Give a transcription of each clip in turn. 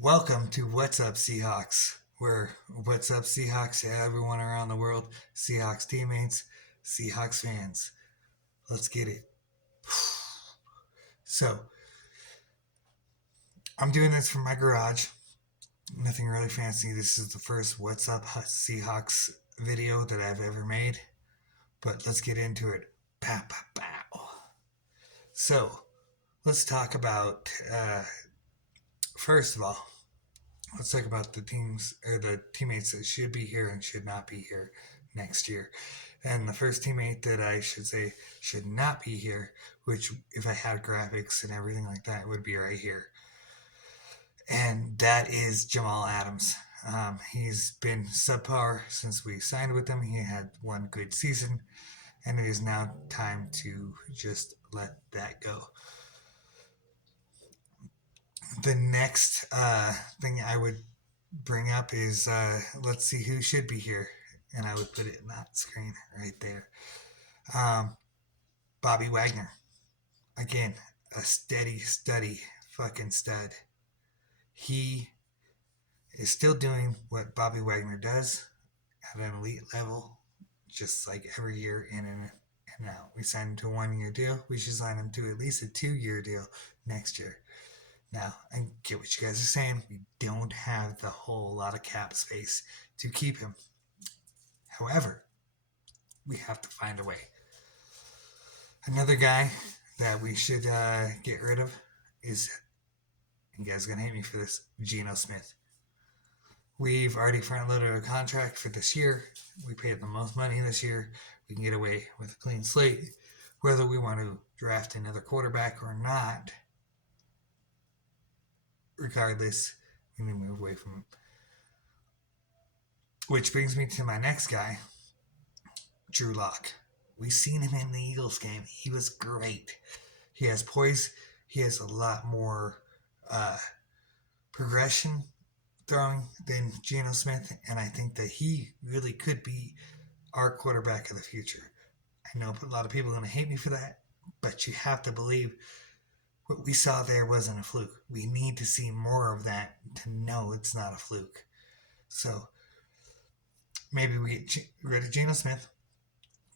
Welcome to What's Up Seahawks, where What's Up Seahawks to everyone around the world, Seahawks teammates, Seahawks fans. Let's get it. So, I'm doing this from my garage. Nothing really fancy. This is the first What's Up Seahawks video that I've ever made. But let's get into it. Pow, pow, pow. So, let's talk about, first of all, let's talk about the teams or the teammates that should be here and should not be here next year. And the first teammate that I should say should not be here, which if I had graphics and everything like that, would be right here. And that is Jamal Adams. He's been subpar since we signed with him. He had one good season, and it is now time to just let that go. The next thing I would bring up is let's see who should be here. And I would put it in that screen right there. Bobby Wagner. Again, a steady fucking stud. He is still doing what Bobby Wagner does at an elite level, just like every year in and out. We signed him to a 1 year deal. We should sign him to at least a 2 year deal next year. Now, I get what you guys are saying. We don't have the whole lot of cap space to keep him. However, we have to find a way. Another guy that we should get rid of is, you guys are going to hate me for this, Geno Smith. We've already front loaded a contract for this year. We paid the most money this year. We can get away with a clean slate. Whether we want to draft another quarterback or not, regardless, we need to move away from him. Which brings me to my next guy, Drew Lock. We've seen him in the Eagles game. He was great. He has poise. He has a lot more progression throwing than Geno Smith, and I think that he really could be our quarterback of the future. I know a lot of people are going to hate me for that, but you have to believe what we saw there wasn't a fluke. We need to see more of that to know it's not a fluke. So maybe we get rid of Geno Smith.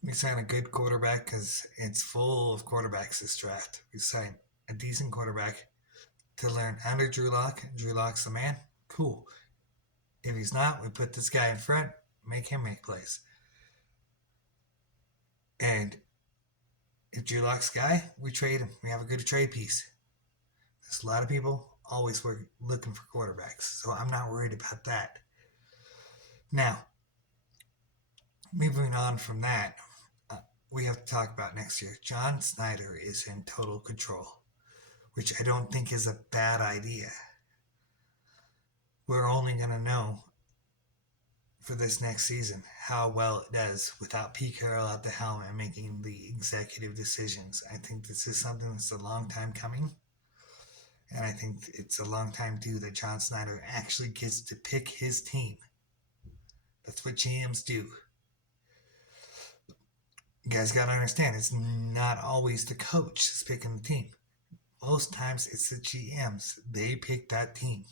We sign a good quarterback because it's full of quarterbacks this draft. We sign a decent quarterback to learn under Drew Lock. Drew Lock's the man. Cool. If he's not, we put this guy in front, make him make plays. And if Drew Lock's guy, we trade him. We have a good trade piece. There's a lot of people always looking for quarterbacks, so I'm not worried about that. Now, moving on from that, we have to talk about next year. John Snyder is in total control, which I don't think is a bad idea. We're only going to know for this next season how well it does without Pete Carroll at the helm and making the executive decisions. I think this is something that's a long time coming. And I think it's a long time due that John Snyder actually gets to pick his team. That's what GMs do. You guys got to understand, it's not always the coach that's picking the team. Most times it's the GMs. They pick that team.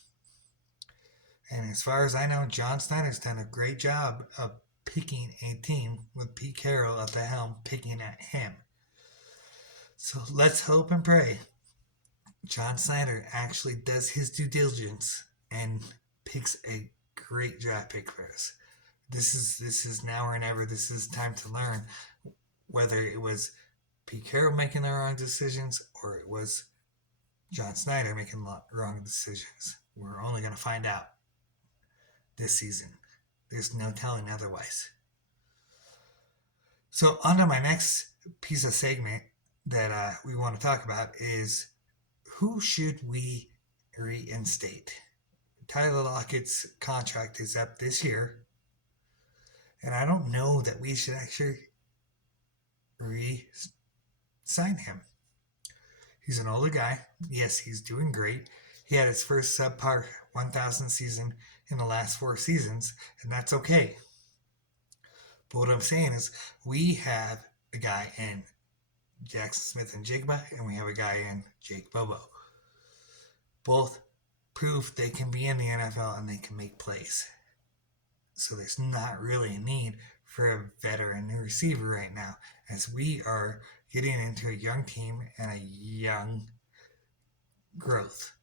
And as far as I know, John Snyder's done a great job of picking a team with Pete Carroll at the helm, picking at him. So let's hope and pray John Snyder actually does his due diligence and picks a great draft pick for us. This is now or never. This is time to learn whether it was Pete Carroll making the wrong decisions or it was John Snyder making wrong decisions. We're only going to find out this season. There's no telling otherwise. So on to my next piece of segment that we want to talk about is who should we reinstate? Tyler Lockett's contract is up this year, and I don't know that we should actually re-sign him. He's an older guy. Yes, he's doing great. He had his first subpar 1,000 season in the last 4 seasons, and that's okay. But what I'm saying is we have a guy in Jackson Smith and Jigba, and we have a guy in Jake Bobo. Both prove they can be in the NFL and they can make plays. So there's not really a need for a veteran receiver right now, as we are getting into a young team and a young growth.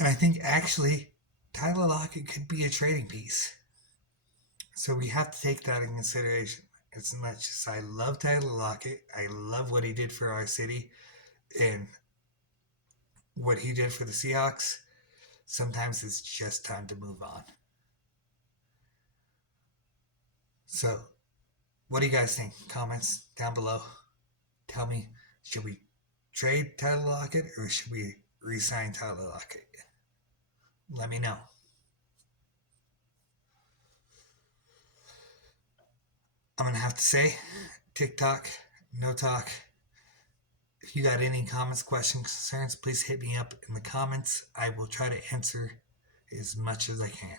And I think actually Tyler Lockett could be a trading piece. So we have to take that in consideration. As much as I love Tyler Lockett, I love what he did for our city and what he did for the Seahawks. Sometimes it's just time to move on. So, what do you guys think? Comments down below. Tell me, should we trade Tyler Lockett or should we re-sign Tyler Lockett? Let me know. I'm going to have to say, TikTok, no talk. If you got any comments, questions, concerns, please hit me up in the comments. I will try to answer as much as I can.